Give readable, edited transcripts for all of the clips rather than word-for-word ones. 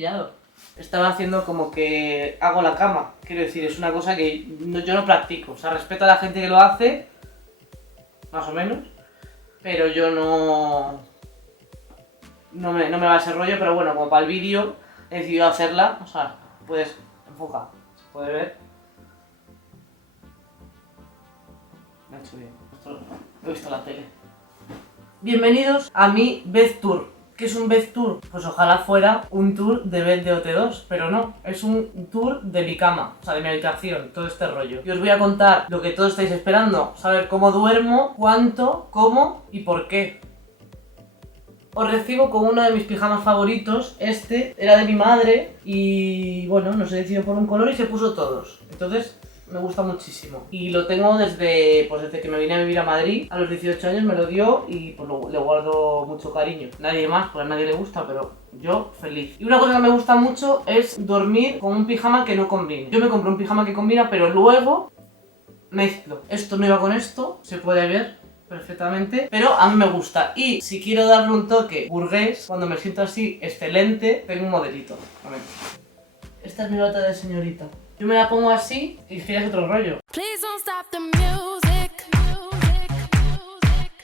pillado. Estaba haciendo como que hago la cama. Quiero decir, es una cosa que yo no practico. O sea, respeto a la gente que lo hace, más o menos, pero yo no me va ese rollo, pero bueno, como para el vídeo he decidido hacerla. O sea, puedes enfocar, se puede ver. Me ha hecho bien. Esto lo he visto en la tele. Bienvenidos a mi Beth Tour. ¿Qué es un Beth Tour? Pues ojalá fuera un tour de Beth de OT2, pero no, es un tour de mi cama, o sea, de mi habitación, todo este rollo. Y os voy a contar lo que todos estáis esperando, saber cómo duermo, cuánto, cómo y por qué. Os recibo con uno de mis pijamas favoritos. Este era de mi madre y bueno, nos he decidido por un color y se puso todos. Entonces me gusta muchísimo. Y lo tengo desde que me vine a vivir a Madrid. A los 18 años me lo dio y pues le guardo mucho cariño. Nadie más, pues a nadie le gusta, pero yo feliz. Y una cosa que me gusta mucho es dormir con un pijama que no combine. Yo me compro un pijama que combina, pero luego mezclo. Esto no iba con esto, se puede ver perfectamente, pero a mí me gusta. Y si quiero darle un toque burgués, cuando me siento así excelente, tengo un modelito. Esta es mi bata de señorita. Yo me la pongo así y es que ya es otro rollo.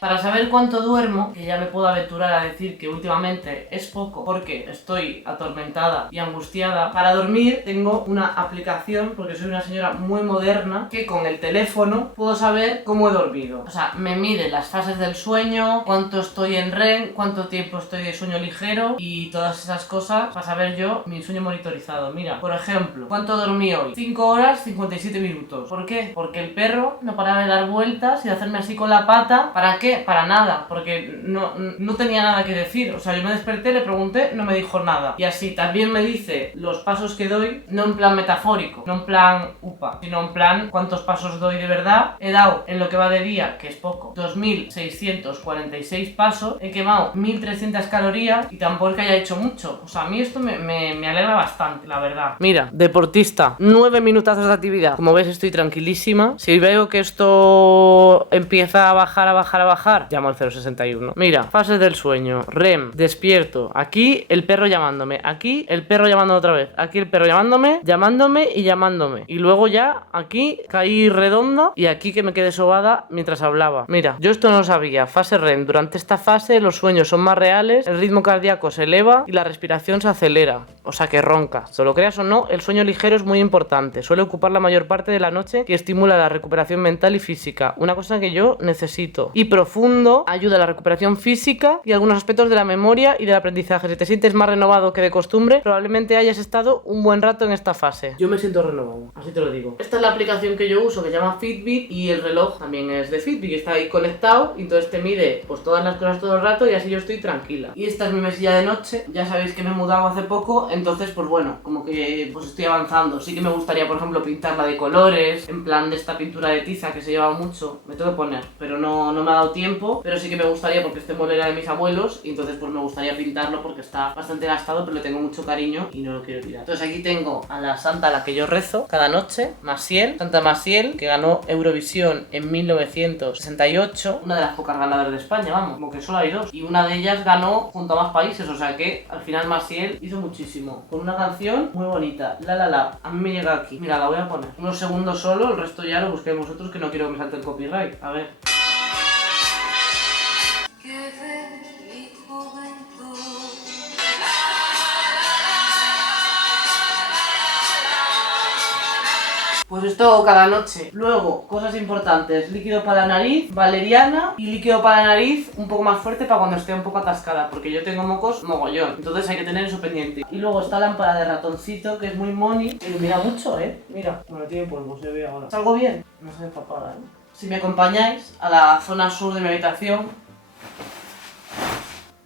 Para saber cuánto duermo, que ya me puedo aventurar a decir que últimamente es poco porque estoy atormentada y angustiada, para dormir tengo una aplicación, porque soy una señora muy moderna, que con el teléfono puedo saber cómo he dormido. O sea, me mide las fases del sueño, cuánto estoy en REM, cuánto tiempo estoy de sueño ligero y todas esas cosas para saber yo mi sueño monitorizado. Mira, por ejemplo, ¿cuánto dormí hoy? 5 horas 57 minutos. ¿Por qué? Porque el perro no paraba de dar vueltas y de hacerme así con la pata. ¿Para qué? Para nada, porque no tenía nada que decir. O sea, yo me desperté, le pregunté, no me dijo nada. Y así también me dice los pasos que doy, no en plan metafórico, no en plan upa, sino en plan cuántos pasos doy de verdad. He dado en lo que va de día, que es poco, 2646 pasos, he quemado 1300 calorías y tampoco es que haya hecho mucho. O sea, a mí esto me alegra bastante, la verdad. Mira, deportista, 9 minutazos de actividad. Como ves, estoy tranquilísima. Si veo que esto empieza a bajar, llamo al 061. Mira, fases del sueño, REM, despierto. Aquí el perro llamándome, aquí el perro llamándome otra vez, aquí el perro llamándome y llamándome. Y luego ya aquí caí redonda y aquí que me quedé sobada mientras hablaba. Mira, yo esto no lo sabía. Fase REM. Durante esta fase los sueños son más reales, el ritmo cardíaco se eleva y la respiración se acelera. O sea que ronca. Se lo creas o no, el sueño ligero es muy importante. Suele ocupar la mayor parte de la noche y estimula la recuperación mental y física. Una cosa que yo necesito. Y profundo ayuda a la recuperación física y algunos aspectos de la memoria y del aprendizaje. Si te sientes más renovado que de costumbre, probablemente hayas estado un buen rato en esta fase. Yo me siento renovado, así te lo digo. Esta es la aplicación que yo uso, que se llama Fitbit, y el reloj también es de Fitbit, y está ahí conectado, y entonces te mide pues todas las cosas todo el rato y así yo estoy tranquila. Y esta es mi mesilla de noche. Ya sabéis que me he mudado hace poco, entonces pues bueno, como que pues estoy avanzando. Sí que me gustaría, por ejemplo, pintarla de colores, en plan de esta pintura de tiza que se lleva mucho. Me tengo que poner, pero no me ha dado tiempo. Pero sí que me gustaría, porque este mueble era de mis abuelos, y entonces pues me gustaría pintarlo porque está bastante gastado, pero le tengo mucho cariño y no lo quiero tirar. Entonces aquí tengo a la santa a la que yo rezo cada noche, Maciel, Santa Maciel, que ganó Eurovisión en 1968, una de las pocas ganadoras de España, vamos, como que solo hay dos, y una de ellas ganó junto a más países, o sea que al final Maciel hizo muchísimo, con una canción muy bonita, La, a mí me llega aquí, mira, la voy a poner unos segundos solo, el resto ya lo busquéis vosotros, que no quiero que me salte el copyright, a ver. Pues esto cada noche. Luego, cosas importantes, líquido para la nariz, valeriana, y líquido para la nariz un poco más fuerte para cuando esté un poco atascada, porque yo tengo mocos mogollón, entonces hay que tener eso pendiente. Y luego esta lámpara de ratoncito, que es muy money, ilumina mucho, mira, bueno, tiene polvo, se ve ahora. ¿Salgo bien? No se ve empapada, Si me acompañáis a la zona sur de mi habitación,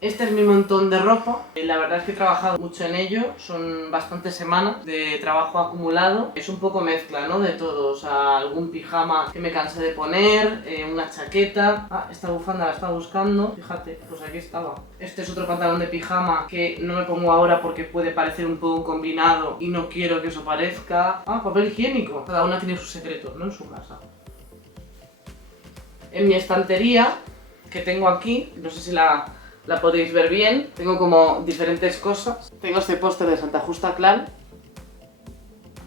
este es mi montón de ropa. La verdad es que he trabajado mucho en ello, son bastantes semanas de trabajo acumulado. Es un poco mezcla, ¿no? De todo, o sea, algún pijama que me cansé de poner, una chaqueta. Ah, esta bufanda la estaba buscando, fíjate, pues aquí estaba. Este es otro pantalón de pijama que no me pongo ahora porque puede parecer un poco combinado y no quiero que eso parezca. Ah, papel higiénico. Cada una tiene sus secretos, ¿no? En su casa. En mi estantería, que tengo aquí, no sé si la la podéis ver bien. Tengo como diferentes cosas. Tengo este póster de Santa Justa Clan,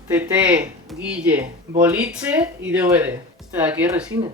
TT, Guille, boliche y DVD. Este de aquí es resines.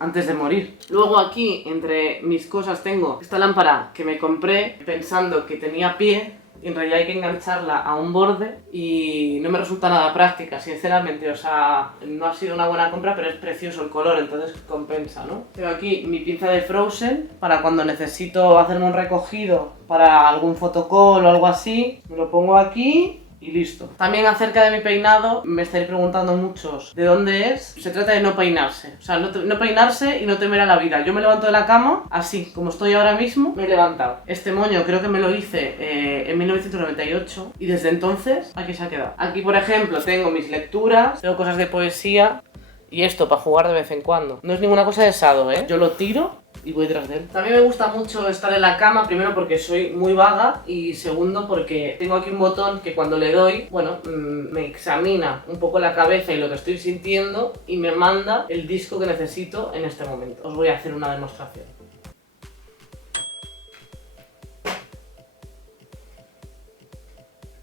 Antes de morir. Luego aquí, entre mis cosas, tengo esta lámpara que me compré pensando que tenía pie. Y en realidad hay que engancharla a un borde y no me resulta nada práctica, sinceramente. O sea, no ha sido una buena compra, pero es precioso el color, entonces compensa, ¿no? Tengo aquí mi pinza de Frozen para cuando necesito hacerme un recogido para algún fotocall o algo así. Me lo pongo aquí y listo. También acerca de mi peinado, me estáis preguntando muchos de dónde es. Se trata de no peinarse, o sea, no peinarse y no temer a la vida. Yo me levanto de la cama, así como estoy ahora mismo, me he levantado. Este moño creo que me lo hice en 1998 y desde entonces aquí se ha quedado. Aquí, por ejemplo, tengo mis lecturas, tengo cosas de poesía y esto para jugar de vez en cuando. No es ninguna cosa de sado, ¿eh? Yo lo tiro y voy tras de él. También me gusta mucho estar en la cama, primero porque soy muy vaga y segundo porque tengo aquí un botón que cuando le doy, bueno, me examina un poco la cabeza y lo que estoy sintiendo y me manda el disco que necesito en este momento. Os voy a hacer una demostración.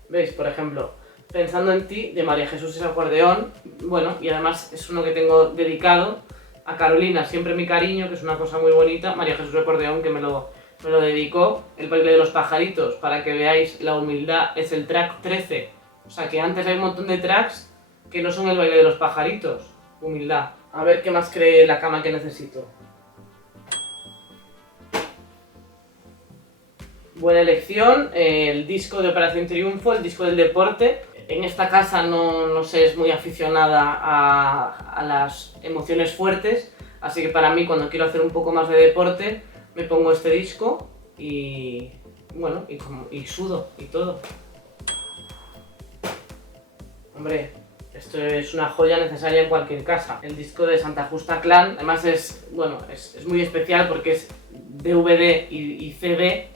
¿Veis? Por ejemplo, Pensando en ti, de María Jesús es acordeón. Bueno, y además es uno que tengo dedicado a Carolina, siempre mi cariño, que es una cosa muy bonita. María Jesús acordeón, que me lo dedicó. El baile de los pajaritos, para que veáis la humildad, es el track 13. O sea que antes hay un montón de tracks que no son el baile de los pajaritos. Humildad. A ver qué más cree la cama que necesito. Buena elección, el disco de Operación Triunfo, el disco del deporte. En esta casa no se es muy aficionada a las emociones fuertes, así que para mí cuando quiero hacer un poco más de deporte me pongo este disco y bueno, y sudo y todo. Hombre, esto es una joya necesaria en cualquier casa. El disco de Santa Justa Clan, además es muy especial porque es DVD y CD.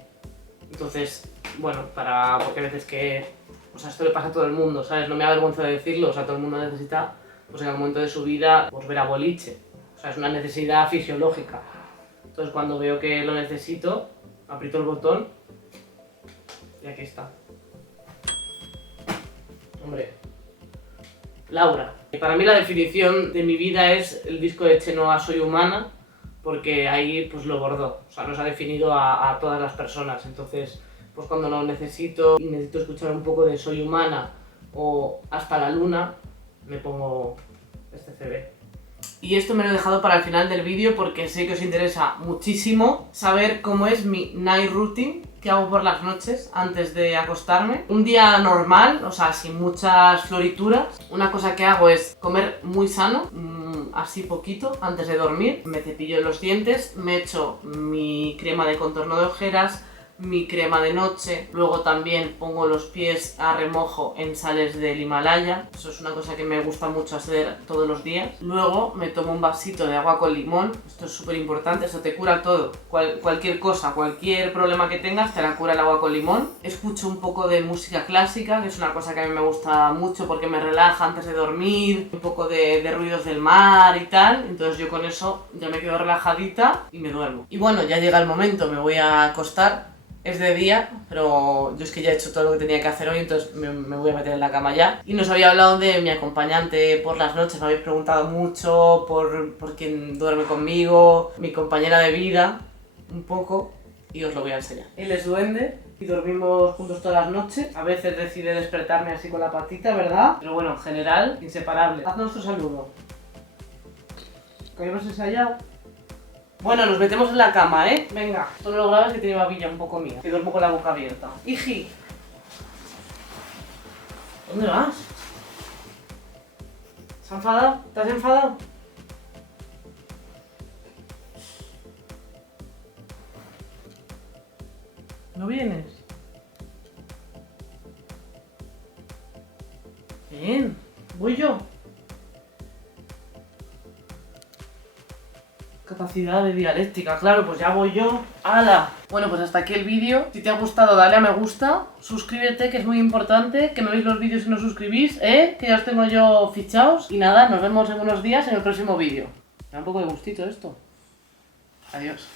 Entonces, bueno, porque a veces que, o sea, esto le pasa a todo el mundo, ¿sabes? No me avergüenza de decirlo, o sea, todo el mundo necesita, pues en el momento de su vida, pues ver a boliche. O sea, es una necesidad fisiológica. Entonces, cuando veo que lo necesito, aprieto el botón y aquí está. Hombre, Laura. Para mí la definición de mi vida es el disco de Chenoa Soy Humana, porque ahí pues lo bordó, o sea, nos ha definido a todas las personas. Entonces, pues cuando lo necesito y necesito escuchar un poco de Soy Humana o Hasta la Luna, me pongo este CD. Y esto me lo he dejado para el final del vídeo porque sé que os interesa muchísimo saber cómo es mi night routine que hago por las noches antes de acostarme. Un día normal, o sea, sin muchas florituras. Una cosa que hago es comer muy sano, así poquito, antes de dormir. Me cepillo los dientes, me echo mi crema de contorno de ojeras, mi crema de noche, luego también pongo los pies a remojo en sales del Himalaya. Eso es una cosa que me gusta mucho hacer todos los días. Luego me tomo un vasito de agua con limón. Esto es súper importante, esto te cura todo. Cualquier cosa, cualquier problema que tengas te la cura el agua con limón. Escucho un poco de música clásica, que es una cosa que a mí me gusta mucho porque me relaja antes de dormir. Un poco de ruidos del mar y tal. Entonces yo con eso ya me quedo relajadita y me duermo. Y bueno, ya llega el momento, me voy a acostar. Es de día, pero yo es que ya he hecho todo lo que tenía que hacer hoy, entonces me voy a meter en la cama ya. Y nos había hablado de mi acompañante por las noches, me habéis preguntado mucho por quién duerme conmigo, mi compañera de vida, un poco, y os lo voy a enseñar. Él es duende y dormimos juntos todas las noches. A veces decide despertarme así con la patita, ¿verdad? Pero bueno, en general, inseparable. Haz nuestro saludo. ¿Que habíamos ensayado? Bueno, nos metemos en la cama, ¿eh? Venga, esto no lo grabas que tiene babilla un poco mía. Que duermo con la boca abierta. Iji. ¿Dónde vas? ¿Se ha enfadado? ¿Te has enfadado? ¿No vienes? Bien, voy yo. Capacidad de dialéctica, claro, pues ya voy yo. ¡Hala! Bueno, pues hasta aquí el vídeo. Si te ha gustado, dale a me gusta, suscríbete, que es muy importante, que me veis los vídeos y no suscribís, que ya os tengo yo fichados. Y nada, nos vemos en unos días en el próximo vídeo. Me da un poco de gustito esto. Adiós.